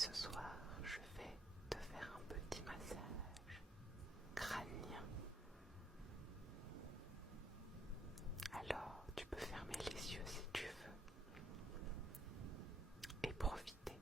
ce soir, je vais te faire un petit massage crânien. Alors, tu peux fermer les yeux si tu veux et profiter.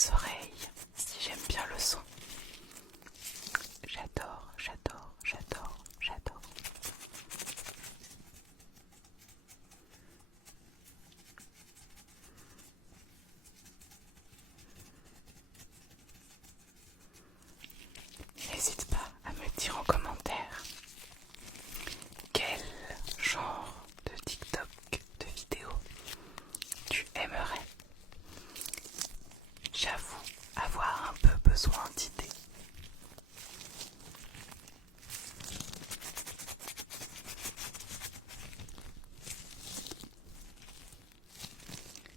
mes oreilles si j'aime bien le son. J'adore, j'adore, j'adore, j'adore. N'hésite pas à me dire en commentaire quel genre de TikTok, de vidéo tu aimerais. J'avoue avoir un peu besoin d'idées.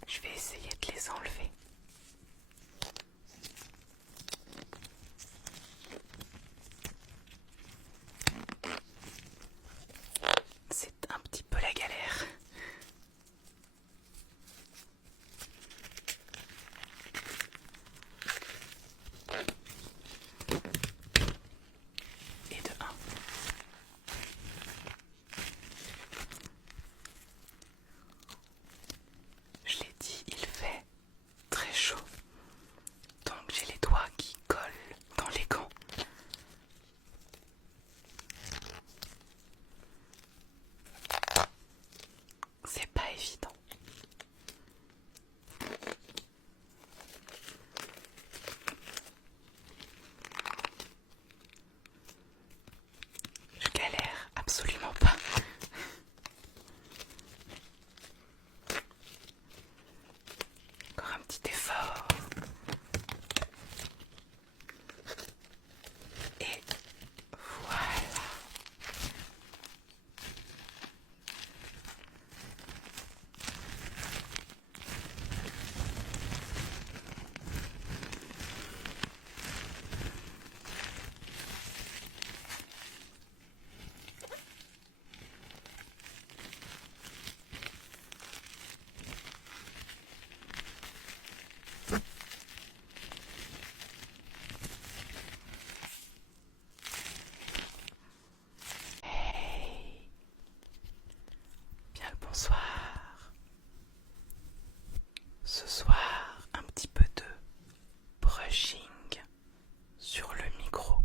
Je vais essayer de les enlever. C'est un petit peu la galère. Et de un. Je l'ai dit, il fait très chaud. Donc j'ai les doigts qui collent dans les gants. C'est pas évident. Je galère absolument pas. Encore un petit effort. Et voilà. Hey, bien le bonsoir. Ce soir, un petit peu de brushing sur le micro.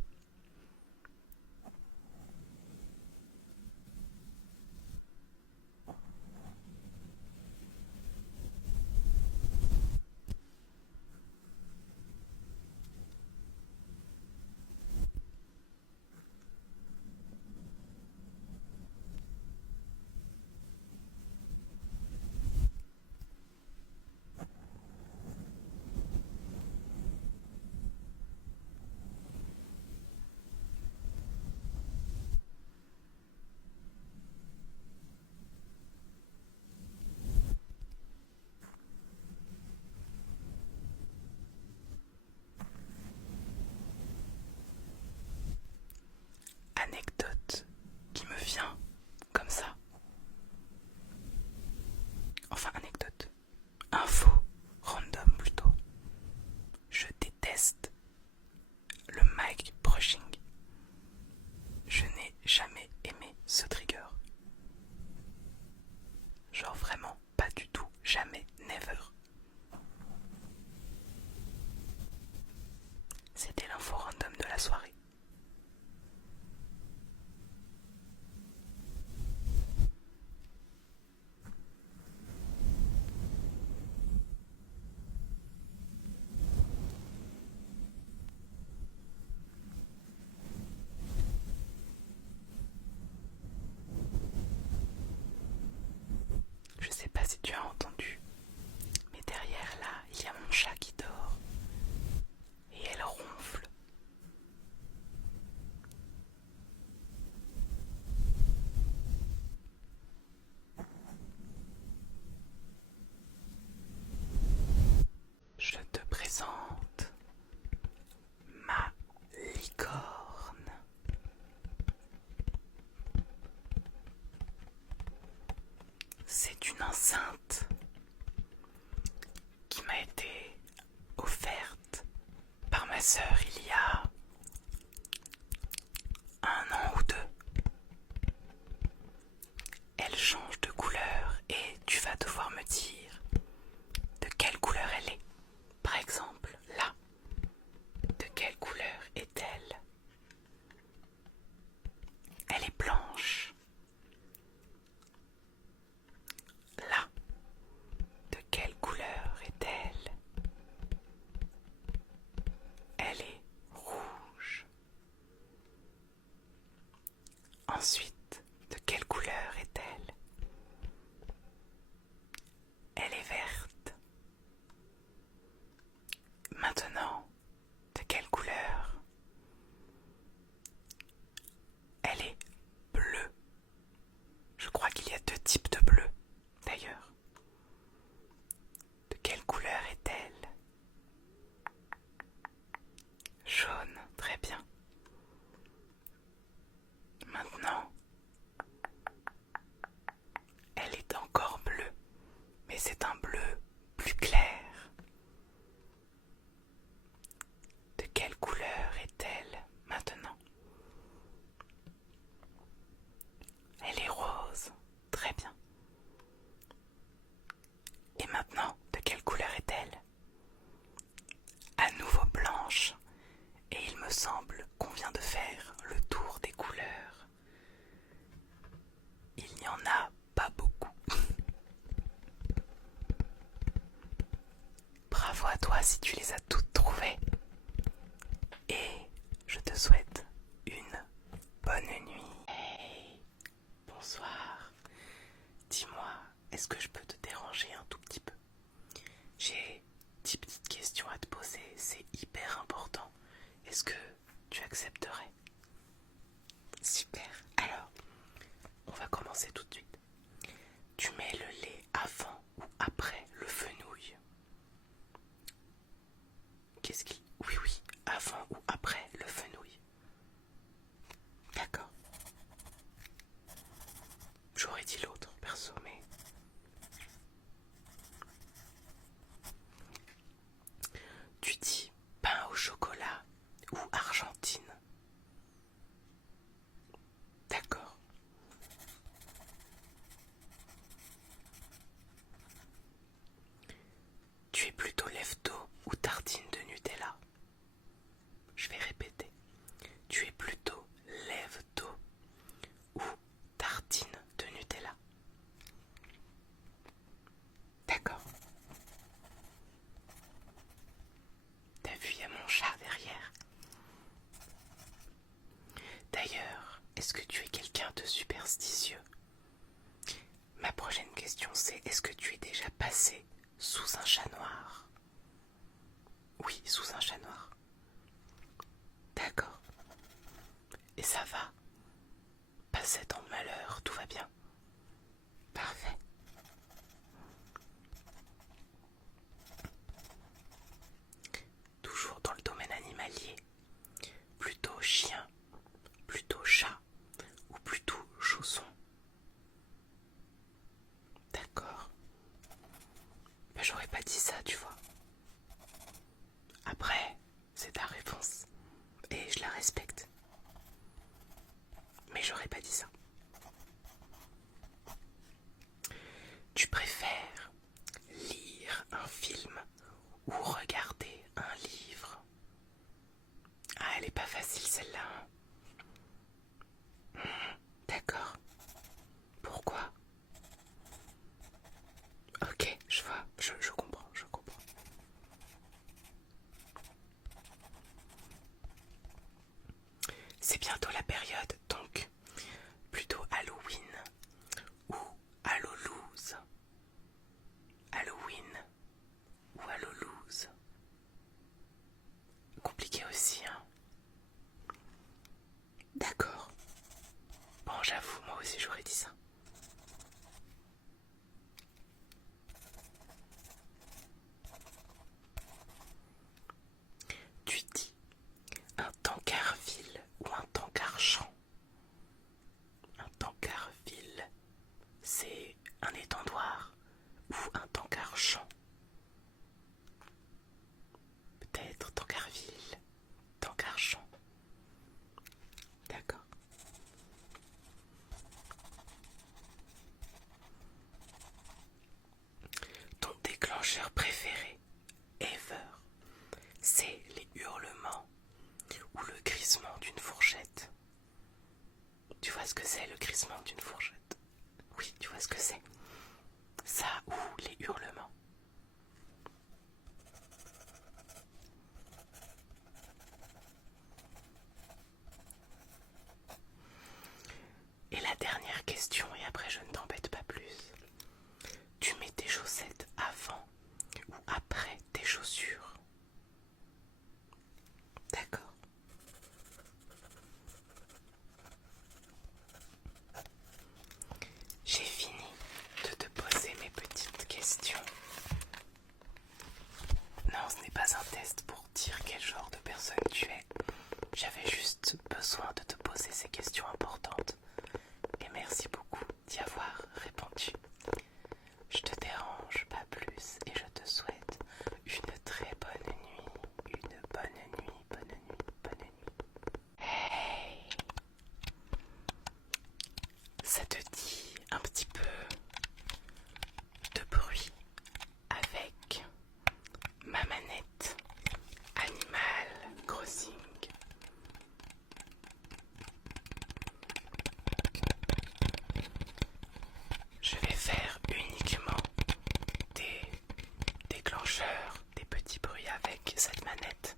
Anecdote qui me vient comme ça. Enfin, anecdote. Info random plutôt. Je déteste le mic brushing. Je n'ai jamais aimé ce trigger. Genre vraiment pas du tout, jamais, never. C'était l'info random de la soirée. Je sais pas si tu as entendu, mais derrière là, il y a mon chat qui dort. Et elle ronfle. Je te présente ma licorne. C'est une enceinte qui m'a été offerte par ma sœur il y a 1 an ou 2. Elle change de couleur et tu vas devoir me dire de quelle couleur elle est. Par exemple, dis-moi si tu les as toutes trouvées. Et je te souhaite une bonne nuit. Hey, bonsoir. Dis-moi, est-ce que je peux te déranger un tout petit peu? J'ai 10 petites questions à te poser, c'est hyper important. Est-ce que tu accepterais? Super. Alors, on va commencer tout de suite. Tu mets le lait avant ou après le fenouil? Qu'est-ce qui... Oui, oui, avant ou après le fenouil. D'accord. J'aurais dit l'autre, perso, mais... Tu dis pain au chocolat ou Argentine? D'accord. Tu es plutôt lève-tôt ou tartine de Nutella? Je vais répéter. Tu es plutôt lève-tôt ou tartine de Nutella? D'accord. T'as vu, il y a mon chat derrière. D'ailleurs, est-ce que tu es quelqu'un de superstitieux? Ma prochaine question c'est, est-ce que tu es déjà passé sous un chat noir? Oui, sous un chat noir. D'accord. Et ça va? Passé dans le malheur, tout va bien? Parfait. Toujours dans le domaine animalier. Plutôt chien, plutôt chat ou plutôt chausson? D'accord. Mais j'aurais pas dit ça, tu vois. Après, c'est ta réponse. Et je la respecte. Mais j'aurais pas dit ça. Tu préfères lire un film ou regarder un livre? Ah, elle est pas facile celle-là. D'accord. Pourquoi? Ok, je vois, je comprends, je comprends. C'est bientôt la période, donc plutôt Halloween ou Hallowloose. Halloween ou Hallowloose. Compliqué aussi, hein. D'accord. Bon, j'avoue, moi aussi j'aurais dit ça. Tu dis un tancarville ou un tancarchamp? Un tancarville, c'est un étendoir ou un tancarchamp? Peut-être tancarville, tancarchamp. D'accord. Ton déclencheur préféré, ever, c'est les hurlements ou le crissement d'une fourchette? Tu vois ce que c'est le crissement d'une fourchette? Oui, tu vois ce que c'est. Ça ou les hurlements? Et la dernière question, et après je ne t'embête pas plus. Tu mets tes chaussettes avant ou après tes chaussures? D'accord. J'ai fini de te poser mes petites questions. Non, ce n'est pas un test pour dire quel genre de personne tu es. J'avais juste besoin de te poser ces questions importantes. Et merci beaucoup d'y avoir répondu. Je te dérange pas plus et je te souhaite une très bonne nuit. Une bonne nuit, bonne nuit, bonne nuit. Hey! Ça te dit un petit peu de bruit avec ma manette Animal Crossing? Je vais faire uniquement des déclencheurs, des petits bruits avec cette manette.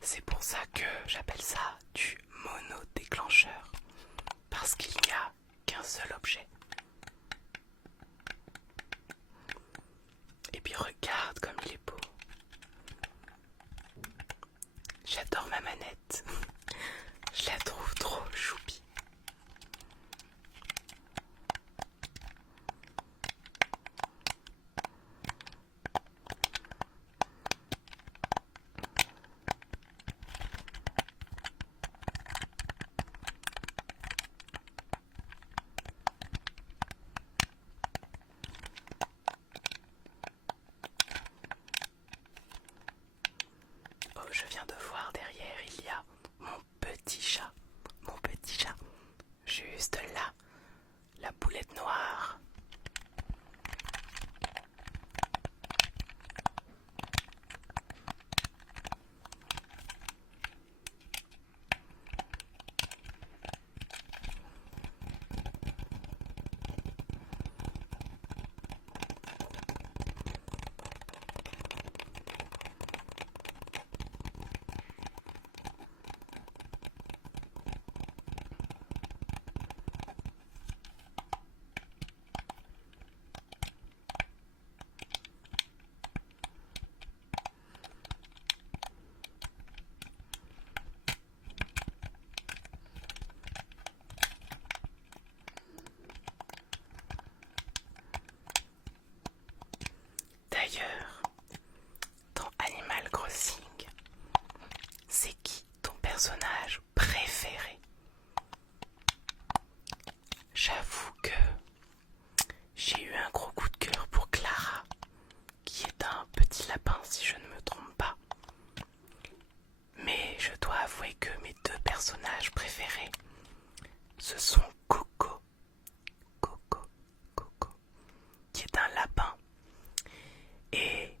C'est pour ça que j'appelle ça du monodéclencheur. Parce qu'il n'y a qu'un seul objet. Et puis regarde comme il est beau. J'adore ma manette. Je la trouve trop choupie. Oh, je viens de voir derrière, il y a mon petit chat. Mon petit chat. Juste là. La boulette noire. D'ailleurs, dans Animal Crossing, c'est qui ton personnage préféré? J'avoue que j'ai eu un gros coup de cœur pour Clara, qui est un petit lapin si je ne me trompe pas. Mais je dois avouer que mes deux personnages préférés, ce sont Coco, qui est un lapin, et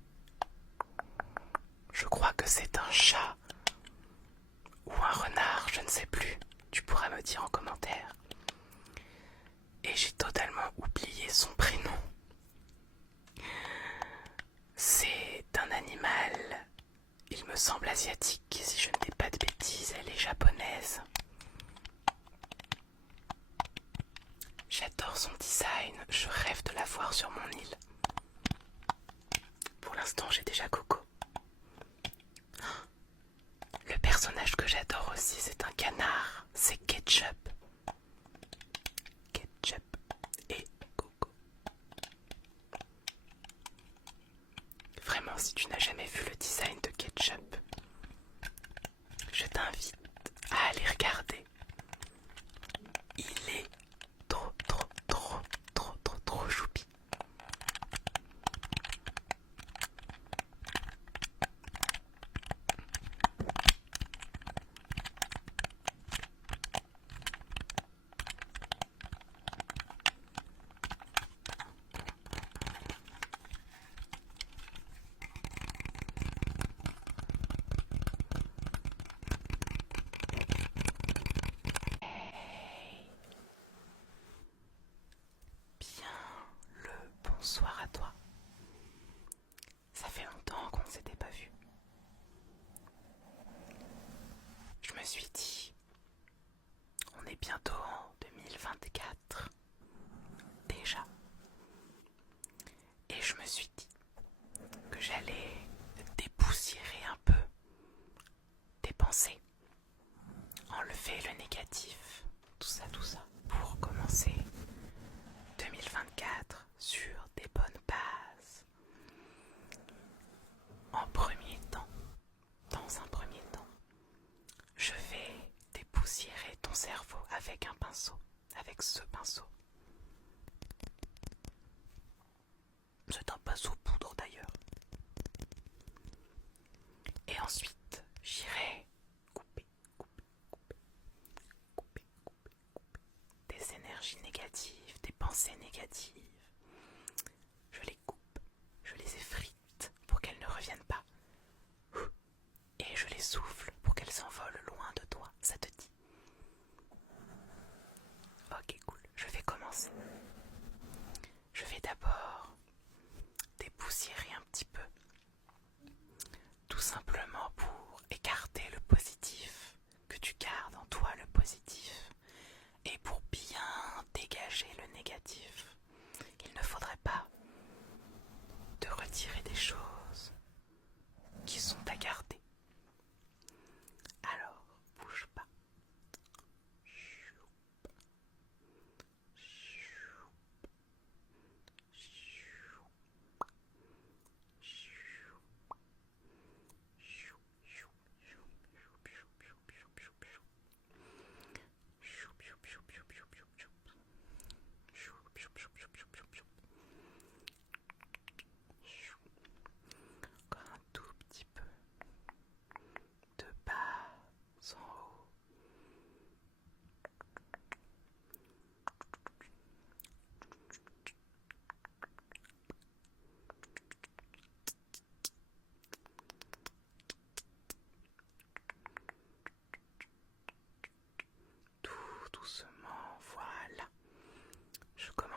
je crois que c'est un chat ou un renard, je ne sais plus, tu pourras me dire en commentaire. Et j'ai totalement oublié son prénom. C'est un animal, il me semble asiatique, si je ne dis pas de bêtises, elle est japonaise. J'adore son design, je rêve de la voir sur mon île. Pour l'instant, j'ai déjà Coco. Le personnage que j'adore aussi, c'est un canard, c'est Ketchup. Ketchup et Coco. Vraiment, si tu n'as jamais vu le design de Ketchup, je t'invite à aller regarder. Il est trop choupi. Bonsoir à toi. Ça fait longtemps qu'on ne s'était pas vu. Je me suis dit, on est bientôt en 2024 déjà. Et je me suis dit que j'allais dépoussiérer un peu tes pensées, enlever le négatif, tout ça, pour commencer 2024 sur des bonnes bases. Dans un premier temps, je vais dépoussiérer ton cerveau avec un pinceau, avec ce pinceau. C'est un pinceau poudre d'ailleurs. Et ensuite, j'irai couper des énergies négatives, des pensées négatives. Je les coupe, je les effrite pour qu'elles ne reviennent pas. Et je les souffle pour qu'elles s'envolent loin de toi, ça te dit? Ok, cool, je vais commencer. Je vais d'abord dépoussiérer un petit peu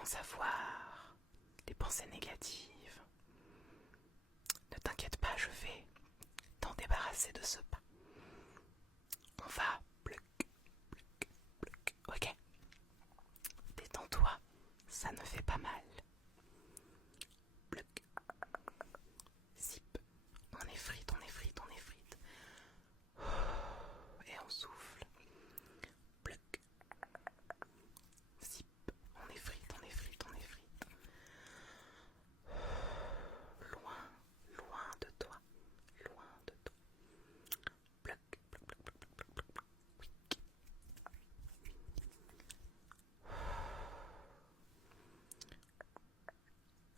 commences à voir les pensées négatives, ne t'inquiète pas, je vais t'en débarrasser de ce pas. On va pluc, pluc, pluc. Ok, détends-toi, ça ne fait pas mal. Pluc, zip, on effrite, on effrite, on effrite. Et on souffle. Pluc, zip, on effrite, on effrite, on effrite. Loin, loin de toi, loin de toi. Pluc, pluc, pluc, pluc, pluc, pluc, pluc, pluc.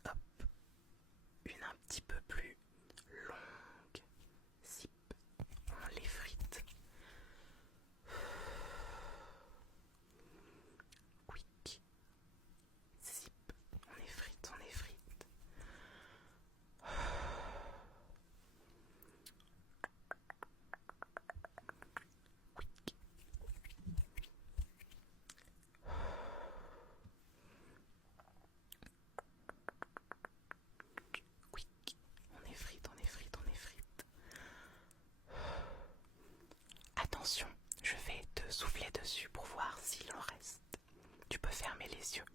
Hop, une un petit peu plus longue. Zip, on l'effrite. Quick, zip, on effrite, on effrite. Quick, on effrite, on effrite, on effrite. Attention, je vais te souffler dessus pour voir s'il en reste. Tu peux fermer les yeux.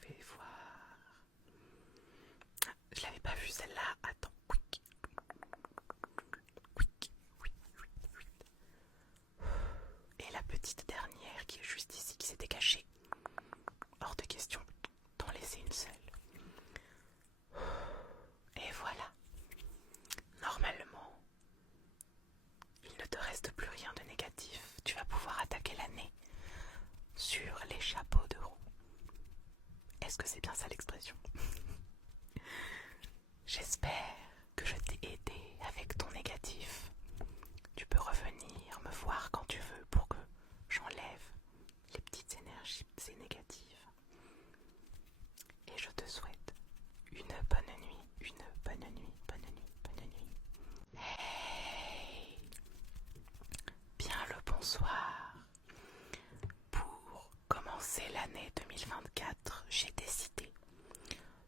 Fais voir. Ah, je l'avais pas vue celle-là. Attends, quick. Quick, quick, quick, quick. Et la petite dernière qui est juste ici, qui s'était cachée. Hors de question d'en laisser une seule. Et voilà. Normalement, il ne te reste plus rien de négatif. Tu vas pouvoir attaquer l'année sur les chapeaux de roue. Est-ce que c'est bien ça l'expression? J'espère que je t'ai aidé avec ton négatif. Tu peux revenir me voir quand tu veux pour que j'enlève les petites énergies négatives. Et je te souhaite une bonne nuit, une bonne nuit, bonne nuit, bonne nuit. Hey! Bien le bonsoir. Pour commencer l'année 2024, j'ai décidé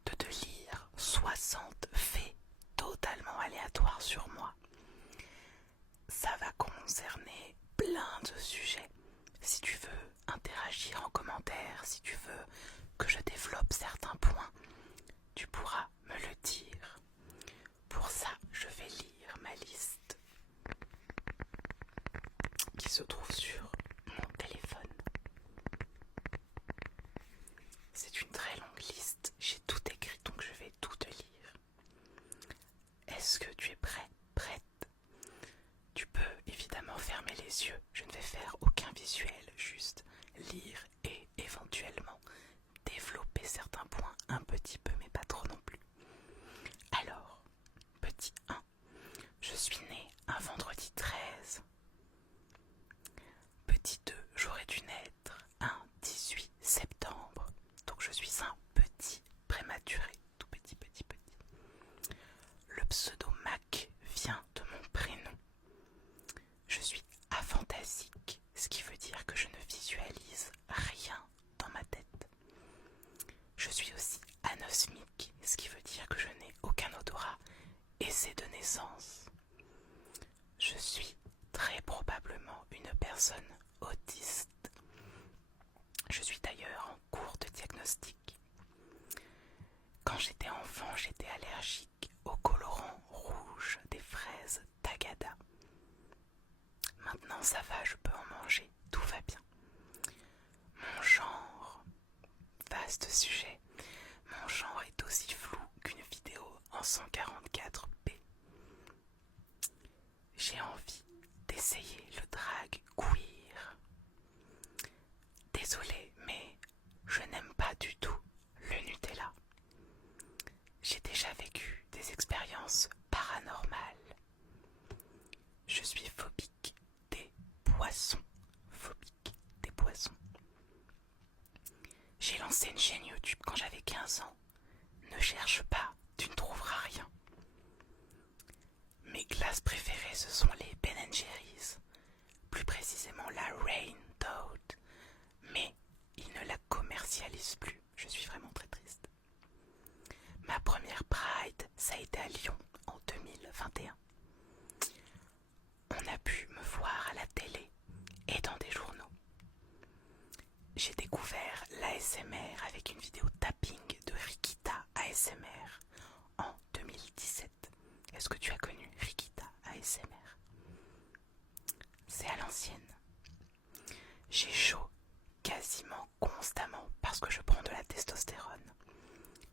de te lire 60 faits totalement aléatoires sur moi. Ça va concerner plein de sujets. Si tu veux interagir en commentaire, si tu veux que je développe certains points, tu pourras me le dire. Pour ça, je vais lire ma liste qui se trouve sur mon téléphone. C'est une très longue liste, j'ai tout écrit donc je vais tout te lire. Est-ce que tu es prêt, prête? Tu peux évidemment fermer les yeux, je ne vais faire aucun visuel, juste lire et éventuellement développer certains points un petit peu mais pas trop non plus. Alors, petit 1, je suis née un vendredi 13. Petit 2, j'aurais dû naître un 18 septembre. Donc je suis un petit prématuré, tout petit, petit, petit. Le pseudo Mac vient de mon prénom. Je suis aphantasique, ce qui veut dire que je ne visualise rien dans ma tête. Je suis aussi anosmique, ce qui veut dire que je n'ai aucun odorat et c'est de naissance. Je suis très probablement une personne autiste. Je suis d'ailleurs en cours de diagnostic. Quand j'étais enfant, j'étais allergique au colorant rouge des fraises Tagada. Maintenant ça va, je peux en manger, tout va bien. Mon genre, vaste sujet, mon genre est aussi flou qu'une vidéo en 144p. J'ai envie d'essayer le drag queer. Désolée, mais je n'aime pas du tout le Nutella. J'ai déjà vécu des expériences paranormales. Je suis phobique des poissons. Phobique des poissons. J'ai lancé une chaîne YouTube quand j'avais 15 ans. Ne cherche pas, tu ne trouveras rien. Mes glaces préférées, ce sont les Ben Jerry's, plus précisément la Rain Toad, mais ils ne la commercialisent plus. Je suis vraiment très triste. Ma première Pride, ça a été à Lyon en 2021. On a pu me voir à la télé et dans des journaux. J'ai découvert l'ASMR avec une vidéo tapping de Rikita ASMR en 2017. Est-ce que tu as connu Rikita ASMR? C'est à l'ancienne. J'ai chaud quasiment constamment parce que je prends de la testostérone.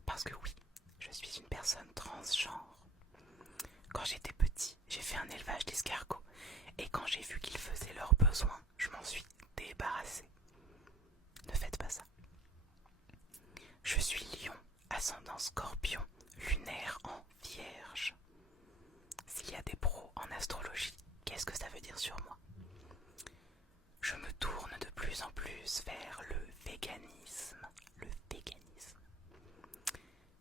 Parce que oui, je suis une personne transgenre. Quand j'étais petit, j'ai fait un élevage d'escargots et quand j'ai vu qu'ils faisaient leurs besoins, je m'en suis débarrassée. Ne faites pas ça. Je suis lion, ascendant scorpion, lunaire en vierge. S'il y a des pros en astrologie, qu'est-ce que ça veut dire sur moi? Je me tourne de plus en plus vers le véganisme.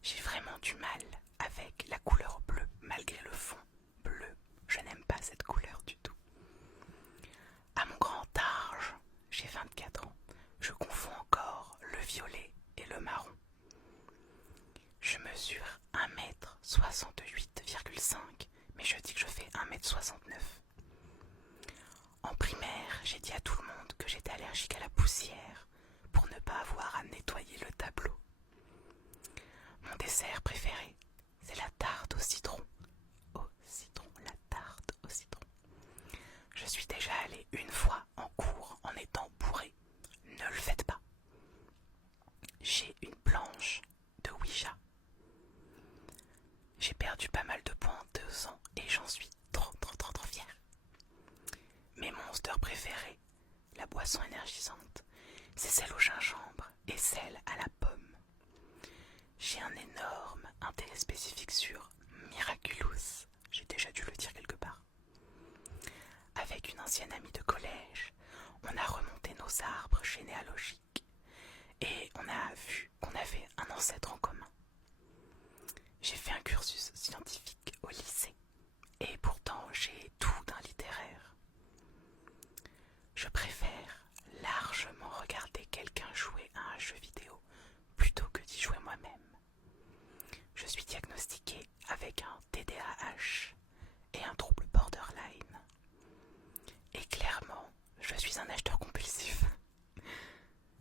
J'ai vraiment du mal avec la couleur bleue, malgré le fond bleu. Je n'aime pas cette couleur du tout. À mon grand âge, j'ai 24 ans, je confonds encore le violet et le marron. Je mesure 1m68,5, mais je dis que je fais 1m69. En primaire, j'ai dit à tout le monde que j'étais allergique à la poussière pour ne pas avoir à nettoyer le tableau. Mon dessert préféré, c'est la tarte au citron. La tarte au citron. Je suis déjà allée une fois en cours en étant bourrée. Ne le faites pas. J'ai une planche de Ouija. J'ai perdu pas mal de points en 2 ans et j'en suis trop fière. Mes monsters préférés, la boisson énergisante, c'est celle au gingembre et celle à la pomme. J'ai un énorme intérêt spécifique sur Miraculous. J'ai déjà dû le dire quelque part. Avec une ancienne amie de collège, on a remonté nos arbres généalogiques et on a vu qu'on avait un ancêtre en commun. J'ai fait un cursus scientifique au lycée et pourtant j'ai tout d'un littéraire. Je préfère largement regarder quelqu'un jouer à un jeu vidéo plutôt que d'y jouer moi-même. Je suis diagnostiquée avec un TDAH et un trouble borderline. Et clairement, je suis un acheteur compulsif.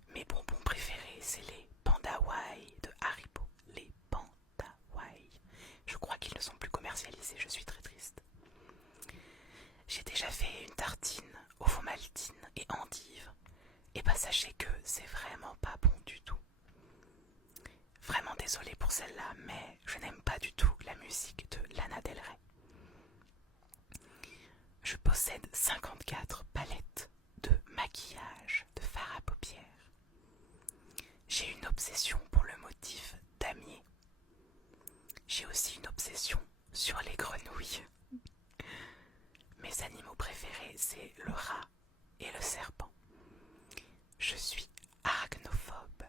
Mes bonbons préférés, c'est les Pandawai de Haribo. Les Pandawai. Je crois qu'ils ne sont plus commercialisés, je suis très triste. J'ai déjà fait une tartine aux faux-maltines et endives. Et bah sachez que c'est vraiment pas bon du tout. Vraiment désolée pour celle-là, mais je n'aime pas du tout la musique de Lana Del Rey. Je possède 54 palettes de maquillage, de fard à paupières. J'ai une obsession pour le motif damier. J'ai aussi une obsession sur les grenouilles. Mes animaux préférés, c'est le rat et le serpent. Je suis arachnophobe.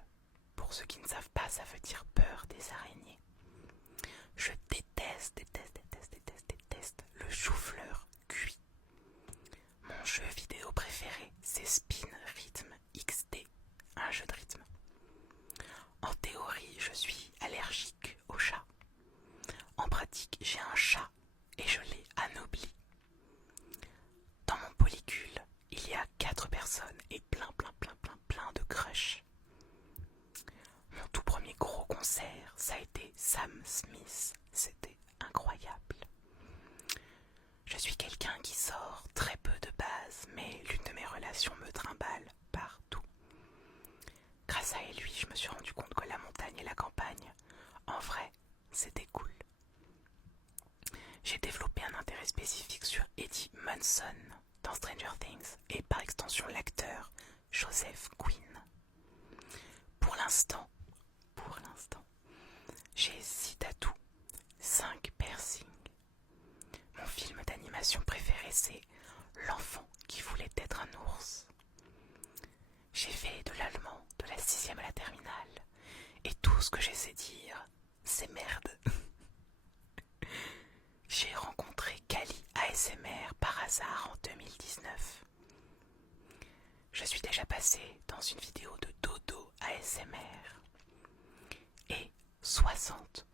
Pour ceux qui ne savent pas, ça veut dire peur des araignées. Je déteste le chou-fleur cuit. Mon jeu vidéo préféré, c'est Spin Rhythm XD, un jeu de rythme. En théorie, je suis allergique aux chats. En pratique, j'ai un chat et je l'ai anobli. Dans mon polycule, il y a 4 personnes et plein de crushs. Mon tout premier gros concert, ça a été Sam Smith. C'était incroyable. Je suis quelqu'un qui sort très peu de base, mais l'une de mes relations me trimballe partout. Grâce à lui, je me suis rendu compte que la montagne et la campagne, en vrai, c'était cool. J'ai développé un intérêt spécifique sur Eddie Munson dans Stranger Things et par extension l'acteur Joseph Quinn. Pour l'instant, j'ai 6 tatous, 5 piercings. Mon film d'animation préféré, c'est L'enfant qui voulait être un ours. J'ai fait de l'allemand de la 6e à la terminale et tout ce que je sais dire, c'est merde. J'ai rencontré Kali ASMR par hasard en 2019. Je suis déjà passée dans une vidéo de Dodo ASMR. Et 60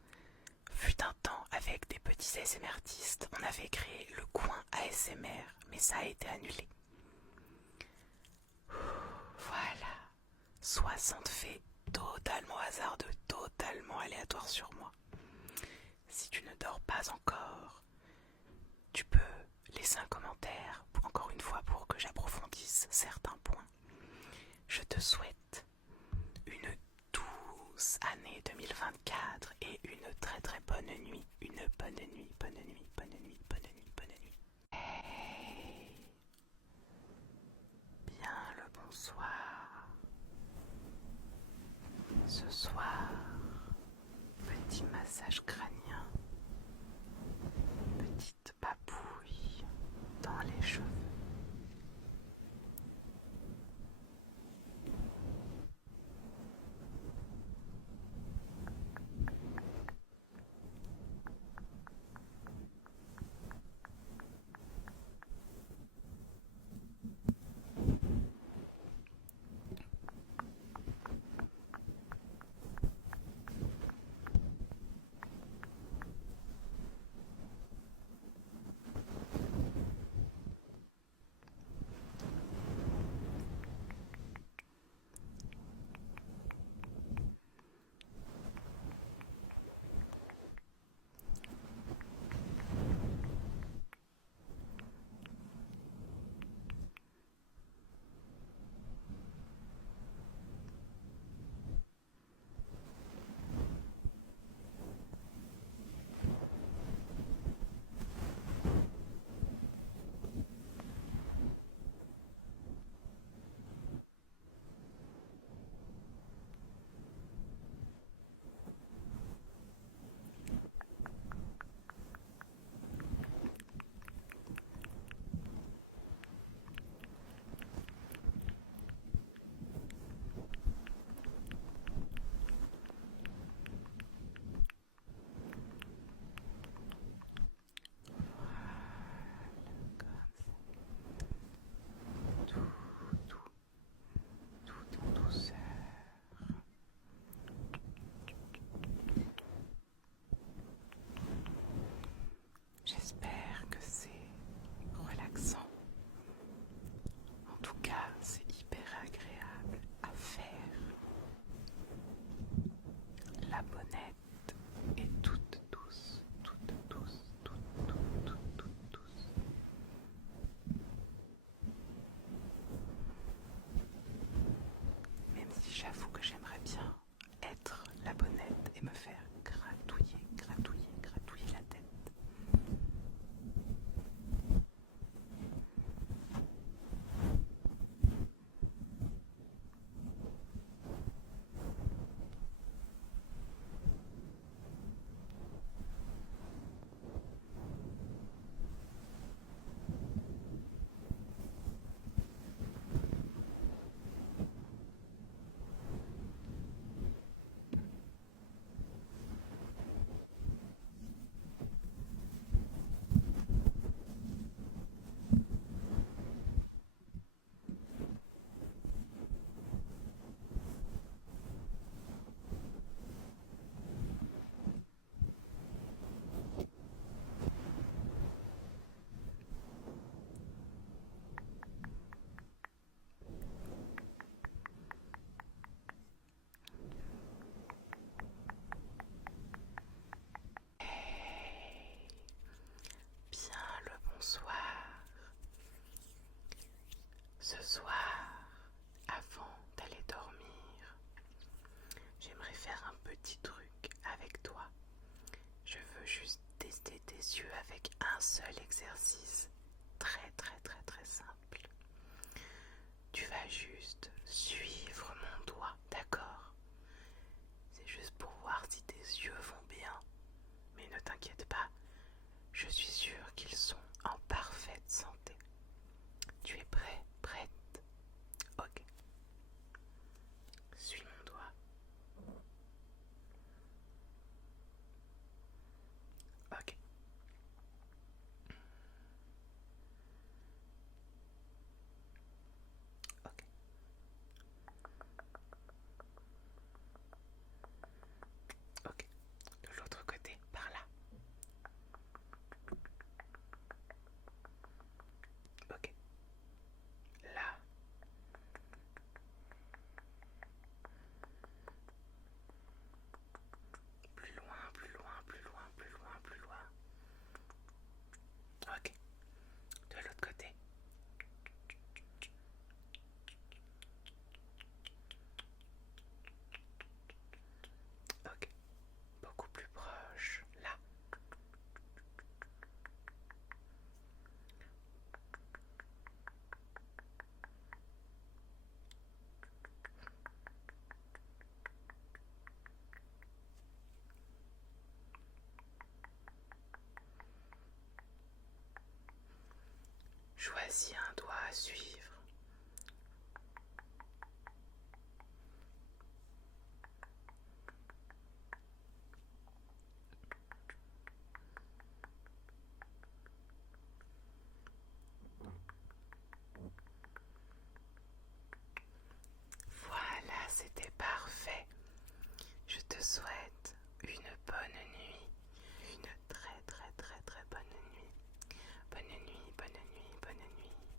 fut un temps avec des petits ASMR artistes. On avait créé le coin ASMR, mais ça a été annulé. Voilà, 60 faits totalement hasardeux, totalement aléatoires sur moi. Si tu ne dors pas encore, tu peux laisser un commentaire, encore une fois pour que j'approfondisse certains points. Je te souhaite une douce année 2024 et une très très bonne nuit. Une bonne nuit, bonne nuit, bonne nuit, bonne nuit, bonne nuit. Hey, bien le bonsoir. Ce soir, petit massage crânien, petite papouille dans les cheveux. J'espère que c'est relaxant. En tout cas, c'est hyper agréable à faire. La bonnette est toute douce, toute douce, toute douce. Même si j'avoue que j'aimerais bien être la bonnette et me faire gratouiller, gratouiller, gratouiller la tête. Bien le bonsoir. Ce soir, avant d'aller dormir, j'aimerais faire un petit truc avec toi. Je veux juste tester tes yeux avec un seul exercice très très très très simple. Tu vas juste suivre mon doigt, d'accord? C'est juste pour voir si tes yeux vont bien. Mais ne t'inquiète pas, je suis sûre qu'ils sont en parfaite santé. Tu es prêt? Prête? Ok. Suis mon doigt. Ok. Choisis un doigt à suivre.